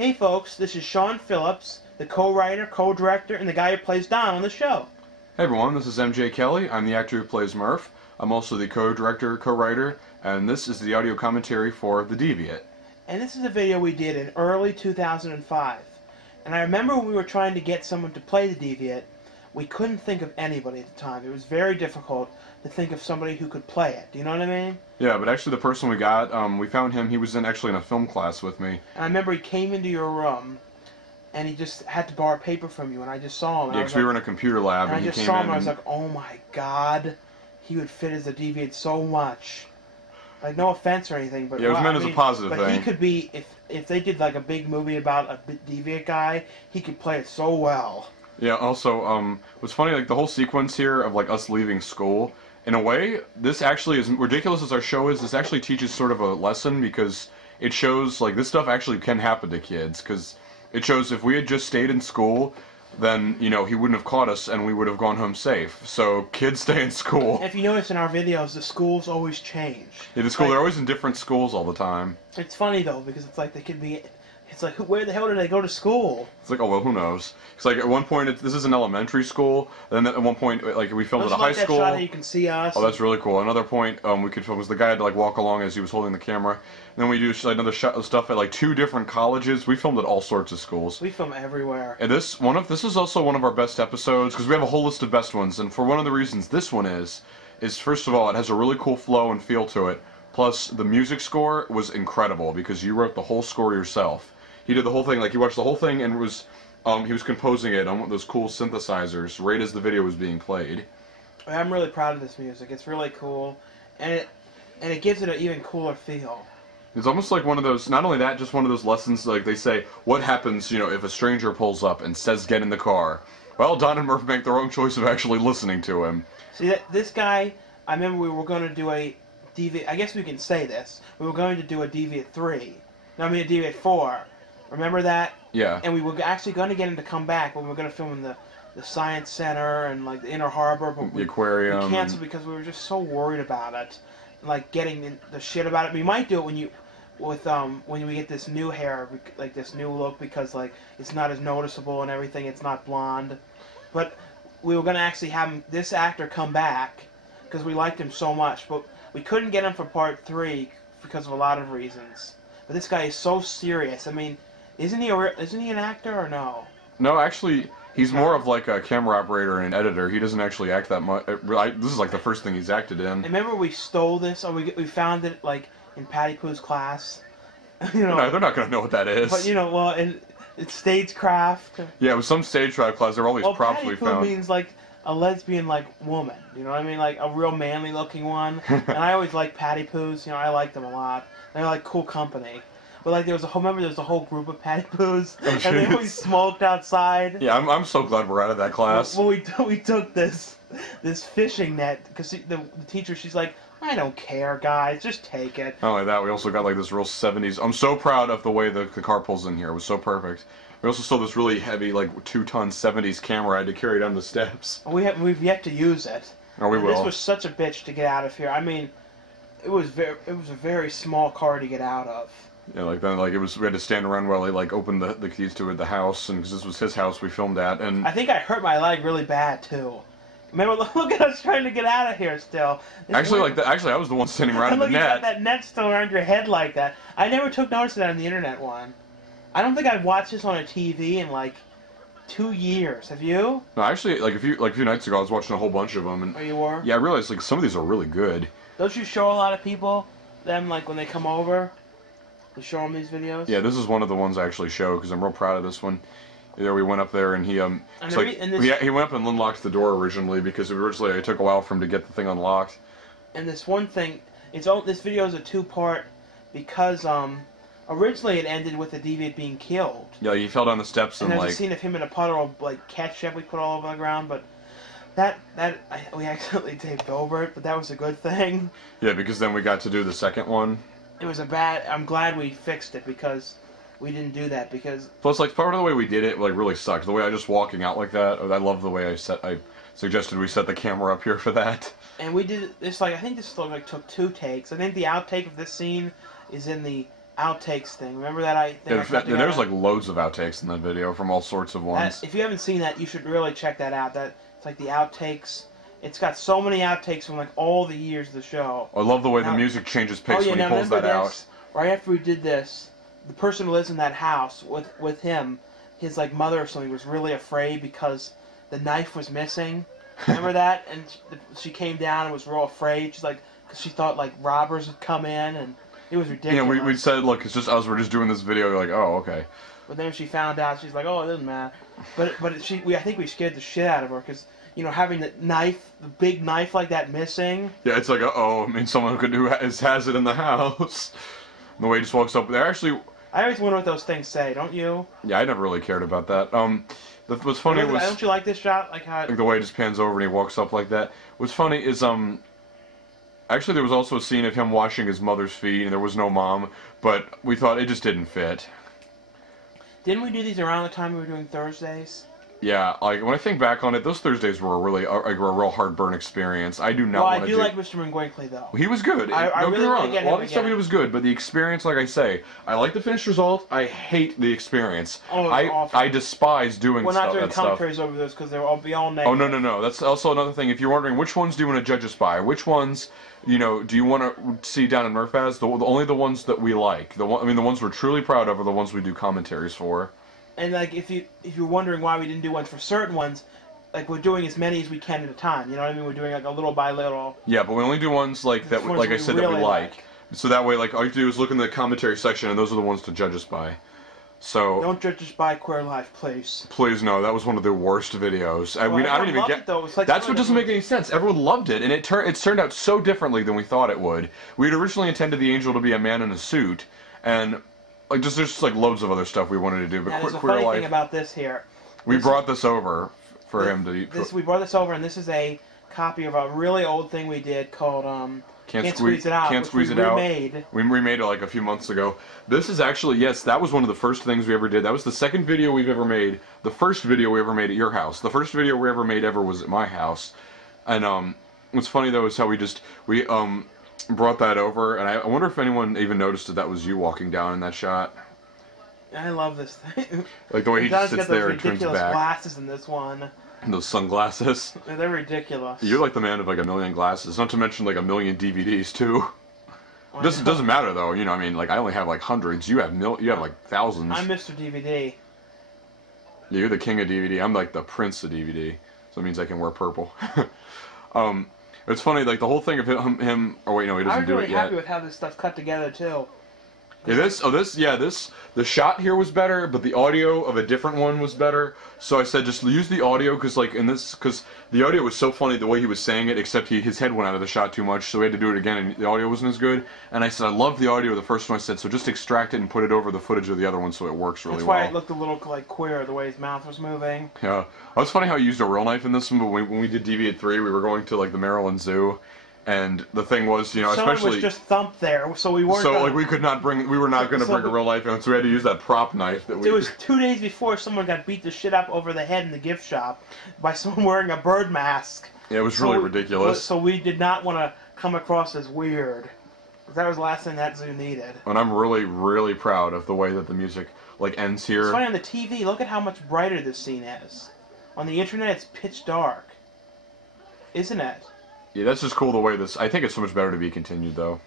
Hey folks, this is Sean Phillips, the co-writer, co-director, and the guy who plays Don on the show. Hey everyone, this is MJ Kelly. I'm the actor who plays Murph. I'm also the co-director, co-writer, and this is the audio commentary for The Deviate. And this is a video we did in early 2005. And I remember when we were trying to get someone to play The Deviate, we couldn't think of anybody at the time. It was very difficult to think of somebody who could play it. Do you know what I mean? Yeah, but actually the person we got, we found him, he was actually in a film class with me. And I remember he came into your room, and he just had to borrow paper from you, and I just saw him. Yeah, because we were in a computer lab, and I he just came saw in him, and I was like, oh my god, he would fit as a Deviate so much. Like, no offense or anything, but... Yeah, it was meant as a positive thing. But he could be, if they did like a big movie about a Deviate guy, he could play it so well. Yeah, also, what's funny, like, the whole sequence here of, like, us leaving school, in a way, this actually, as ridiculous as our show is, this actually teaches sort of a lesson, because it shows, like, this stuff actually can happen to kids, because it shows if we had just stayed in school, then, you know, he wouldn't have caught us, and we would have gone home safe. So, kids stay in school. If you notice in our videos, the schools always change. Yeah, they're always in different schools all the time. It's funny, though, because it's like they could be... It's like, where the hell did they go to school? It's like, oh, well, who knows? It's like, at one point, this is an elementary school, and then at one point, like, we filmed at a high school. That shot that you can see us. Oh, that's really cool. Another point we could film was the guy had to, like, walk along as he was holding the camera. And then we do another shot of stuff at, like, 2 different colleges. We filmed at all sorts of schools. We film everywhere. And this is also one of our best episodes, because we have a whole list of best ones, and for one of the reasons this one is first of all, it has a really cool flow and feel to it, plus the music score was incredible, because you wrote the whole score yourself. He did the whole thing, like, he watched the whole thing and was, he was composing it on one of those cool synthesizers right as the video was being played. I'm really proud of this music. It's really cool, and it gives it an even cooler feel. It's almost like one of those, not only that, just one of those lessons, like they say, what happens, you know, if a stranger pulls up and says get in the car? Well, Don and Murph make their own choice of actually listening to him. See, this guy, I remember we were going to do a Deviate, I guess we can say this, we were going to do a Deviate 3. No, I mean a Deviate 4. Remember that? Yeah. And we were actually going to get him to come back, but we were going to film in the Science Center and like the Inner Harbor. But the aquarium. We canceled because we were just so worried about it, like getting the shit about it. We might do it when we get this new hair, like this new look, because like it's not as noticeable and everything. It's not blonde, but we were going to actually have this actor come back because we liked him so much, but we couldn't get him for part 3 because of a lot of reasons. But this guy is so serious. I mean. Isn't he an actor or no? No, actually, he's more of like a camera operator and an editor. He doesn't actually act that much. This is like the first thing he's acted in. Remember we stole this, or we found it like in Patty Pooh's class. You know. No, they're not gonna know what that is. But you know, well, it's stagecraft. Yeah, it was some stagecraft class. There were all these props we found. Patty Pooh means like a lesbian like woman. You know what I mean? Like a real manly looking one. And I always liked Patty Poohs. You know, I liked them a lot. They're like cool company. But like there was a whole group of Patty Poohs, and they always smoked outside. Yeah, I'm so glad we're out of that class. Well, we took this fishing net because the teacher, she's like, I don't care, guys, just take it. Not only that, we also got like this real 70s. I'm so proud of the way the car pulls in here. It was so perfect. We also stole this really heavy, like 2-ton 70s camera I had to carry down the steps. We've yet to use it. Oh, we will. This was such a bitch to get out of here. I mean, it was a very small car to get out of. Yeah, like then, like we had to stand around while they like opened the keys to the house, and because this was his house, we filmed at. And I think I hurt my leg really bad too. Remember, look at us trying to get out of here still. Actually, I was the one standing around the net. You got that net still around your head like that. I never took notice of that on the internet one. I don't think I've watched this on a TV in like 2 years. Have you? No, actually, like a few nights ago, I was watching a whole bunch of them. And oh, you were? Yeah, I realized like some of these are really good. Don't you show a lot of people them like when they come over? To show him these videos? Yeah, this is one of the ones I actually show because I'm real proud of this one. There we went up there and he he went up and unlocked the door originally because originally it took a while for him to get the thing unlocked. And this one thing, this video is a 2-part because originally it ended with the Deviate being killed. Yeah, he fell down the steps and there's a scene of him in a puddle of like ketchup we put all over the ground, but we accidentally taped over it, but that was a good thing. Yeah, because then we got to do the second one. It was I'm glad we fixed it because we didn't do that because... Plus, like, part of the way we did it, like, really sucked. The way I just walking out like that, I love the way I suggested we set the camera up here for that. And we did this, like, I think this like took 2 takes. I think the outtake of this scene is in the outtakes thing. Remember that thing? There's like loads of outtakes in that video from all sorts of ones. If you haven't seen that, you should really check that out. It's like the outtakes. It's got so many outtakes from like all the years of the show. I love the way the music changes pace when he pulls that out. Right after we did this, the person who lives in that house with him, his like mother or something, was really afraid because the knife was missing. Remember that? And she came down and was real afraid. She's like, because she thought like robbers would come in, and it was ridiculous. Yeah, we said, look, it's just us. We're just doing this video. You're like, oh, okay. But then she found out, she's like, oh, it doesn't matter. But I think we scared the shit out of her because, you know, having the big knife like that missing. Yeah, it's like, uh-oh, I mean, someone who has it in the house. And the way he just walks up there. Actually, I always wonder what those things say, don't you? Yeah, I never really cared about that. What's funny was... Don't you like this shot? Like how... Like the way he just pans over and he walks up like that. What's funny is, actually there was also a scene of him washing his mother's feet and there was no mom, but we thought it just didn't fit. Didn't we do these around the time we were doing Thursdays? Yeah, like when I think back on it, those Thursdays were a real heartburn experience. I do not want to do... Well, I do like Mr. Mingwinkly, though. He was good. I really want to get him a lot of stuff he did was good, but the experience, like I say, I like the finished result. I hate the experience. Oh, awful. I despise doing stuff. We're not doing commentaries over those because they'll be all negative. Oh, no. That's also another thing. If you're wondering, which ones do you want to judge us by? Which ones, you know, do you want to see down in Murphaz? Only the ones that we like. The ones we're truly proud of are the ones we do commentaries for. And like, if you're wondering why we didn't do ones for certain ones, like we're doing as many as we can at a time. You know what I mean? We're doing like a little by little. Yeah, but we only do ones like that. Like I said, that we like. So that way, like all you have to do is look in the commentary section, and those are the ones to judge us by. So don't judge us by Queer Life, please. Please no, that was one of the worst videos. Well, I don't even get. Like that's what doesn't make any sense. Everyone loved it, and it turned out so differently than we thought it would. We had originally intended the angel to be a man in a suit, and. Like there's just like loads of other stuff we wanted to do, but there's a Queer funny Life. Thing about this here. We brought this over for him to. We brought this over, and this is a copy of a really old thing we did called "Can't Squeeze It Out." Can't Squeeze It Out. We remade it like a few months ago. This is actually that was one of the first things we ever did. That was the second video we've ever made. The first video we ever made at your house. The first video we ever made was at my house. And what's funny though is how we brought that over, and I wonder if anyone even noticed that was you walking down in that shot. I love this thing. Like the way he just sits there and turns back. Ridiculous glasses in this one. And those sunglasses. They're ridiculous. You're like the man of like a million glasses, not to mention like a million DVDs too. Doesn't matter though, you know. I mean, like I only have like hundreds. You have like thousands. I'm Mr. DVD. Yeah, you're the king of DVD. I'm like the prince of DVD. So it means I can wear purple. It's funny, like the whole thing of him. Oh wait, no, he doesn't do it yet. I'm really happy with how this stuff's cut together too. Yeah, the shot here was better, but the audio of a different one was better. So I said just use the audio because the audio was so funny the way he was saying it, except his head went out of the shot too much, so we had to do it again, and the audio wasn't as good. And I said I love the audio of the first one. I said so just extract it and put it over the footage of the other one so it works really well. That's why it looked a little like queer the way his mouth was moving. Yeah, it was funny how he used a real knife in this one, but when we did Deviate 3, we were going to like the Maryland Zoo. And the thing was, you know, someone was just thumped there, so we weren't. So like we were not going to bring a real knife in, so we had to use that prop knife that we. It was 2 days before someone got beat the shit up over the head in the gift shop by someone wearing a bird mask. Yeah, it was really ridiculous. So we did not want to come across as weird. That was the last thing that zoo needed. And I'm really, really proud of the way that the music like ends here. It's funny on the TV. Look at how much brighter this scene is. On the internet, it's pitch dark, isn't it? Yeah, that's just cool the way this... I think it's so much better to be continued, though.